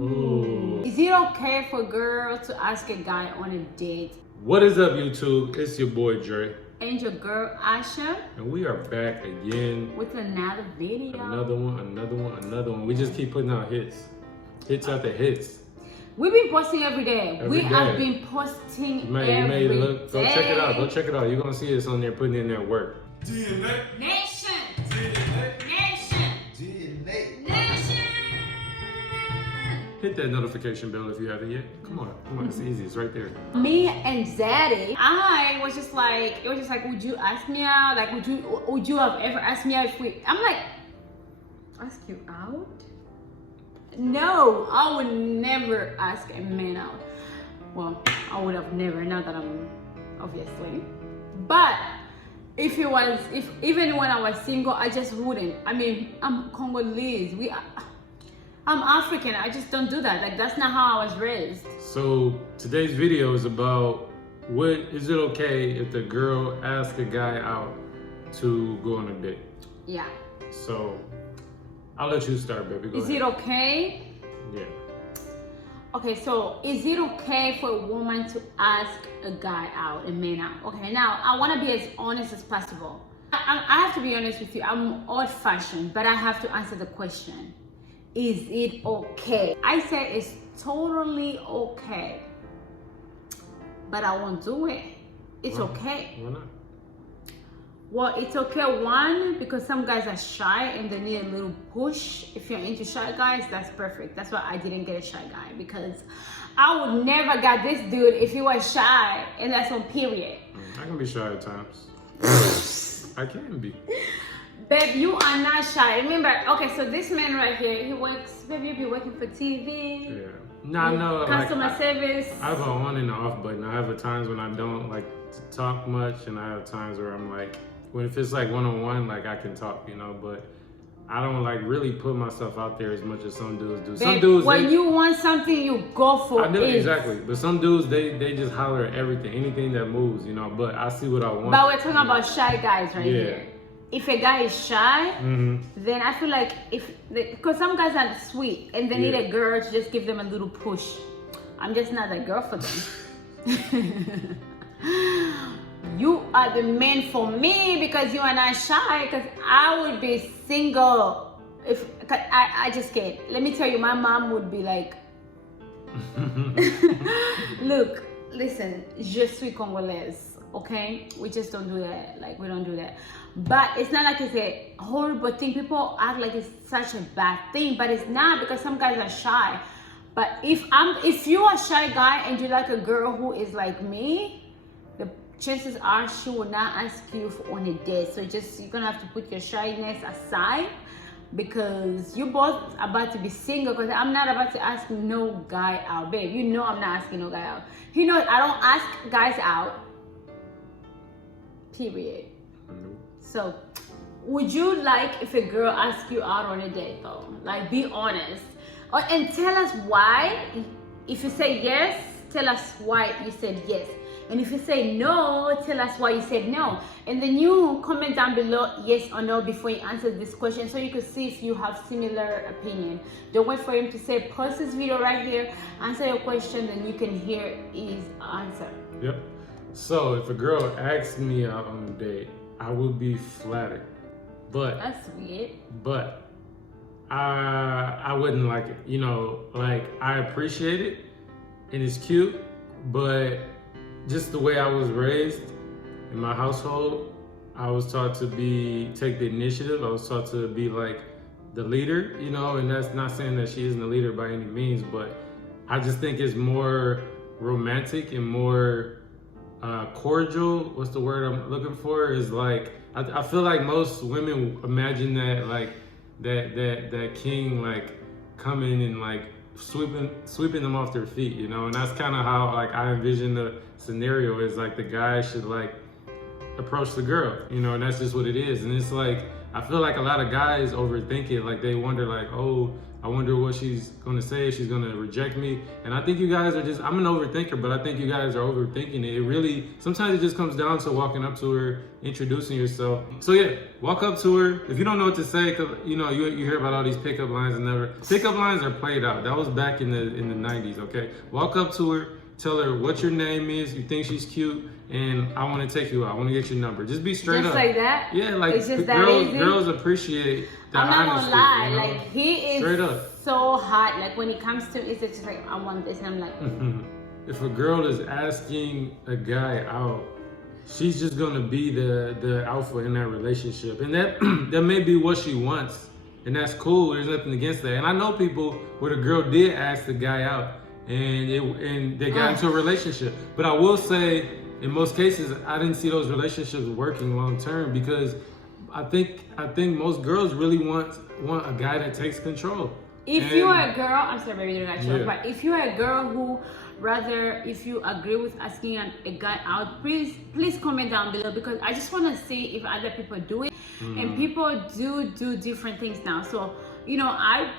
Ooh. Is it okay for a girl to ask a guy on a date? What is up, YouTube? It's your boy Dre. And your girl Asha. And we are back again with another video. Another one. We just keep putting out hits. Hits after hits. We've been posting every day. Every day. Have been posting every day. Go check it out. Go check it out. You're going to see us on there putting in that work. DNA. Nation. DNA. Nation. DNA. Nation. Hit that notification bell if you haven't yet. Come on, it's easy, it's right there. Me and Zaddy, I was just like, would you ask me out? Like, would you have ever asked me out if I'm like, ask you out? No, I would never ask a man out. Well, I would have never, now that I'm, obviously. But even when I was single, I just wouldn't. I mean, I'm Congolese. I'm African, I just don't do that. Like, that's not how I was raised. So today's video is about is it okay if the girl asks a guy out to go on a date? Yeah. So I'll let you start, baby. Go ahead. It okay? Yeah. Okay, so is it okay for a woman to ask a guy out, a man out? Okay, now I want to be as honest as possible. I have to be honest with you. I'm old-fashioned, but I have to answer the question. Is it okay? I said it's totally okay, but I won't do it. It's okay. Why not? Well, it's okay, one, because some guys are shy and they need a little push. If you're into shy guys, that's perfect. That's why I didn't get a shy guy, because I would never got this dude if he was shy, and that's on period. I can be shy at times. I can be. Babe, you are not shy. Remember, okay, so this man right here, he works, babe, you be working for TV. Yeah. No, customer service. I have an on and off button. I have times when I don't like to talk much, and I have times where I'm like, if it's like one-on-one, like I can talk, but I don't like really put myself out there as much as some dudes do. Babe, some dudes, when you want something, you go for it. I do, exactly. But some dudes, they just holler at everything, anything that moves, But I see what I want. But we're talking about shy guys right here. If a guy is shy, then I feel like because some guys are sweet and they need a girl to just give them a little push. I'm just not that girl for them. You are the man for me because you are not shy. Because I would be single I just can't. Let me tell you, my mom would be like, look, listen, je suis Congolaise. Okay, we just don't do that. Like, we don't do that. But it's not like it's a horrible thing. People act like it's such a bad thing, but it's not, because some guys are shy. But if you are a shy guy and you like a girl who is like me, the chances are she will not ask you on a date. So you're gonna have to put your shyness aside, because you both about to be single. Because I'm not about to ask no guy out, babe. I'm not asking no guy out. I don't ask guys out. Period. So, would you like if a girl asks you out on a date though? Like, be honest. And tell us why. If you say yes, tell us why you said yes. And if you say no, tell us why you said no. And then you comment down below yes or no before you answer this question, so you can see if you have similar opinion. Don't wait for him to say, post this video right here, answer your question, then you can hear his answer. Yep. So if a girl asks me out on a date, I would be flattered, but that's weird. But I wouldn't like it. Like, I appreciate it and it's cute, but just the way I was raised in my household, I was taught to take the initiative. I was taught to be like the leader, and that's not saying that she isn't a leader by any means, but I just think it's more romantic and more cordial. What's the word I'm looking for? Is like, I feel like most women imagine that like that king like coming and like sweeping them off their feet, and that's kind of how like I envision the scenario. Is like the guy should like approach the girl, and that's just what it is. And it's like, I feel like a lot of guys overthink it. Like, they wonder like, oh, I wonder what she's gonna say. She's gonna reject me. And I think you guys are just, I'm an overthinker, but I think you guys are overthinking it. It really, sometimes it just comes down to walking up to her, introducing yourself. So yeah, walk up to her. If you don't know what to say, cause you know, you hear about all these pickup lines and never, pickup lines are played out. That was back in the 90s, okay? Walk up to her, tell her what your name is, you think she's cute, and I want to take you out. I want to get your number. Just be straight just up. like that? Yeah, like it's just that easy? Girls appreciate that I'm not honesty. gonna lie, You know? like he is straight up. so hot. Like when it comes to it's just like I want this, and I'm like, If a girl is asking a guy out, she's just gonna be the alpha in that relationship, and that that may be what she wants, and that's cool. There's nothing against that. And I know people where the girl did ask the guy out, and they got into a relationship. But I will say, in most cases, I didn't see those relationships working long term because I think most girls really want a guy that takes control. if you are a girl, I'm sorry, baby, you're not sure, but if you are a girl who rather, if you agree with asking a guy out, please comment down below, because I just want to see if other people do it. And people do different things now. So you know, I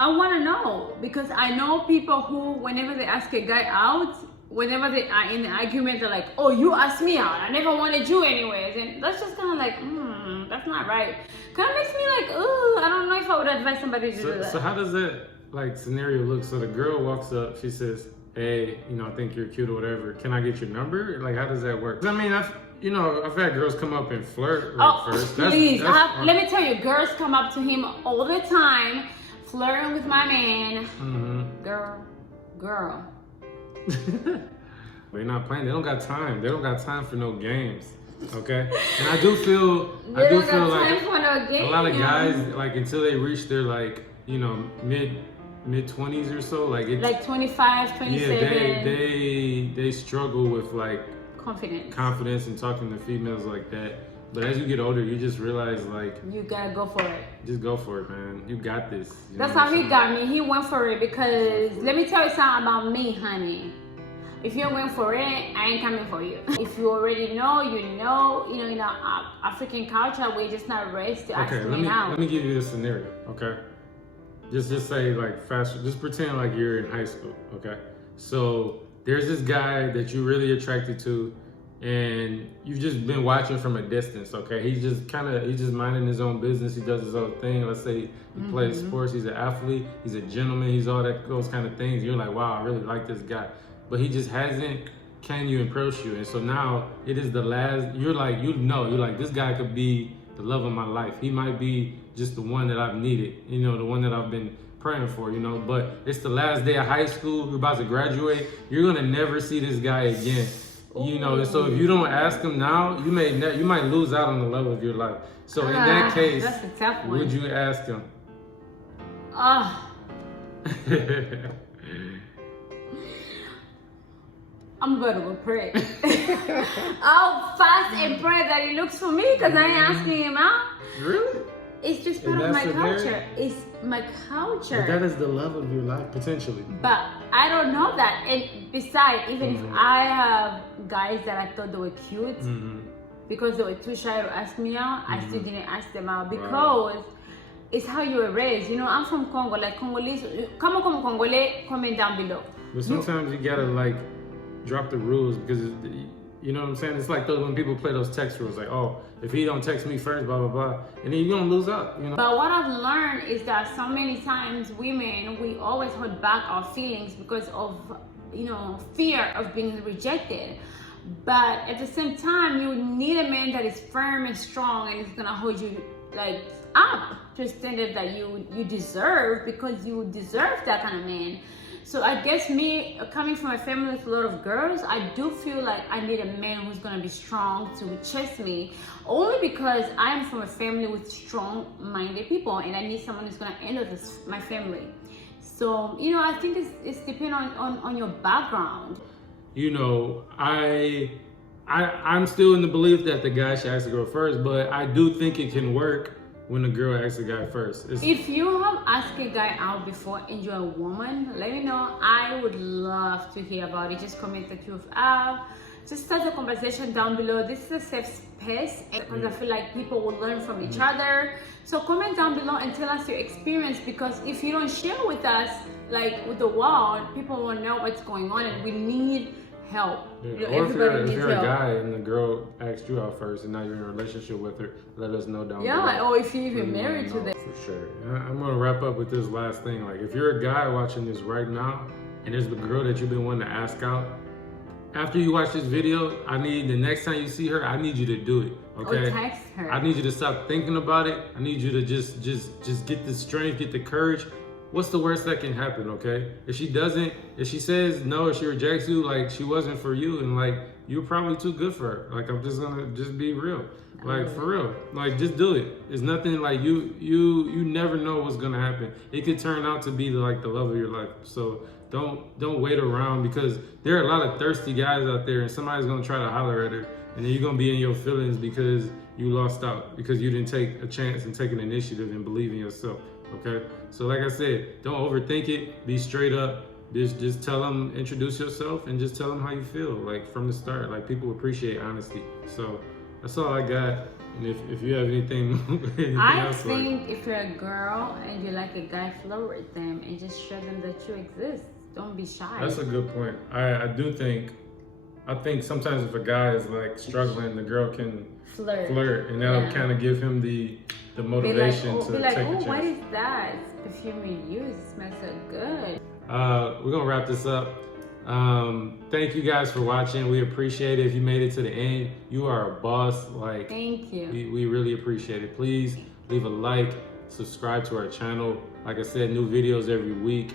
want to know, because I know people who, whenever they ask a guy out, whenever they are in an argument, they're like, oh, you asked me out, I never wanted you anyways. And that's just kind of like, that's not right. Kind of makes me like, oh, I don't know if I would advise somebody to do that. So how does that like scenario look? So the girl walks up, she says, hey, you know, I think you're cute or whatever. Can I get your number? Like, how does that work? I mean, I've had girls come up and flirt first. Please, let me tell you, girls come up to him all the time, flirting with my man. Girl. They're not playing. They don't got time. They don't got time for no games. Okay? And I do feel like a lot of guys, like, until they reach their, like, you know, mid 20s or so, like it's like 25, 27. Yeah, they struggle with like confidence and talking to females like that. But as you get older, you just realize, like, you gotta go for it. Just go for it, man. You got this. That's how he got me. He went for it, because let me tell you something about me, honey. If you went for it, I ain't coming for you. If you already know, you know, in our African culture, we're just not raised to ask me out. Let me give you this scenario, okay? Just say, like, just pretend like you're in high school, okay? So there's this guy that you're really attracted to, and you've just been watching from a distance, okay? He's just minding his own business. He does his own thing. Let's say he plays sports. He's an athlete. He's a gentleman. He's all those kind of things. You're like, wow, I really like this guy. But he just hasn't, can you approach you? And so now it is the last, you're like, this guy could be the love of my life. He might be just the one that I've needed, you know, the one that I've been praying for, you know. But it's the last day of high school. You're about to graduate. You're going to never see this guy again. You know, and so if you don't ask him now, you might lose out on the love of your life. So in that case, that's a tough one. Would you ask him? I'm gonna go pray. I'll fast and pray that he looks for me, because I ain't asking him out. Really? It's just part of my culture. It's my culture. But that is the love of your life, potentially. But I don't know that. And besides, even if I have guys that I thought they were cute, because they were too shy to ask me out, I still didn't ask them out, because it's how you were raised. You know, I'm from Congo. Like, Congolese, come on, Congolese, comment down below. But sometimes you gotta, like, drop the rules, because you know what I'm saying? It's like when people play those text rules, like, oh, if he don't text me first, blah, blah, blah, and then you're gonna lose out, you know? But what I've learned is that so many times women, we always hold back our feelings because of, you know, fear of being rejected. But at the same time, you need a man that is firm and strong, and is gonna hold you, like, up to a standard that you deserve, because you deserve that kind of man. So I guess me, coming from a family with a lot of girls, I do feel like I need a man who's gonna be strong to chase me, only because I'm from a family with strong-minded people, and I need someone who's gonna handle my family. So, you know, I think it's depending on your background. You know, I'm still in the belief that the guy should ask the girl first, but I do think it can work when the girl asks the guy first. If you have asked a guy out before and you're a woman, let me know. I would love to hear about it. Just comment that you have, just start the conversation down below. This is a safe space because I feel like people will learn from each other. So comment down below and tell us your experience, because if you don't share with us, like with the world, people won't know what's going on, and we need help. Yeah. Or if you're a guy and the girl asked you out first and now you're in a relationship with her, let us know down below. Yeah, or if you're even married to them. For sure. I'm gonna wrap up with this last thing. Like, if you're a guy watching this right now and there's the girl that you've been wanting to ask out, after you watch this video, I need, the next time you see her, I need you to do it. Okay? Or text her. I need you to stop thinking about it. I need you to just get the strength, get the courage. What's the worst that can happen, okay? If she says no, if she rejects you, like, she wasn't for you, and like, you're probably too good for her. Like, I'm just gonna be real. Like, for real. Like, just do it. It's nothing, like, you never know what's gonna happen. It could turn out to be like the love of your life. So don't wait around, because there are a lot of thirsty guys out there, and somebody's gonna try to holler at her, and then you're gonna be in your feelings because you lost out, because you didn't take a chance and take an initiative and believe in yourself. Okay, so like I said, don't overthink it. Be straight up. Just tell them, introduce yourself, and just tell them how you feel, like, from the start. Like, people appreciate honesty. So that's all I got. And if you have anything I else, think if you're a girl and you like a guy, flirt with them and just show them that you exist. Don't be shy. that's a good point. I think sometimes if a guy is like struggling, the girl can flirt, and that'll kind of give him the motivation to take a chance. What is that? It's perfume you use. It smells so good. We're gonna wrap this up. Thank you guys for watching. We appreciate it. If you made it to the end, you are a boss. Like, thank you. We really appreciate it. Please leave a like, subscribe to our channel. Like I said, new videos every week.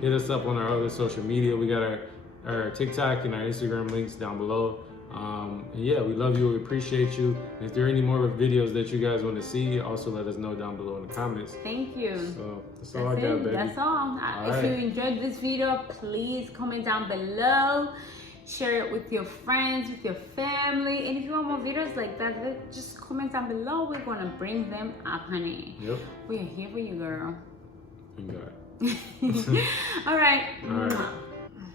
Hit us up on our other social media. We got our TikTok and our Instagram links down below. And yeah, we love you. We appreciate you. And if there are any more videos that you guys want to see, also let us know down below in the comments. Thank you. So that's all I got, baby. That's all. If you enjoyed this video, please comment down below. Share it with your friends, with your family. And if you want more videos like that, just comment down below. We're going to bring them up, honey. Yep. We're here for you, girl. You got it. All right. All right.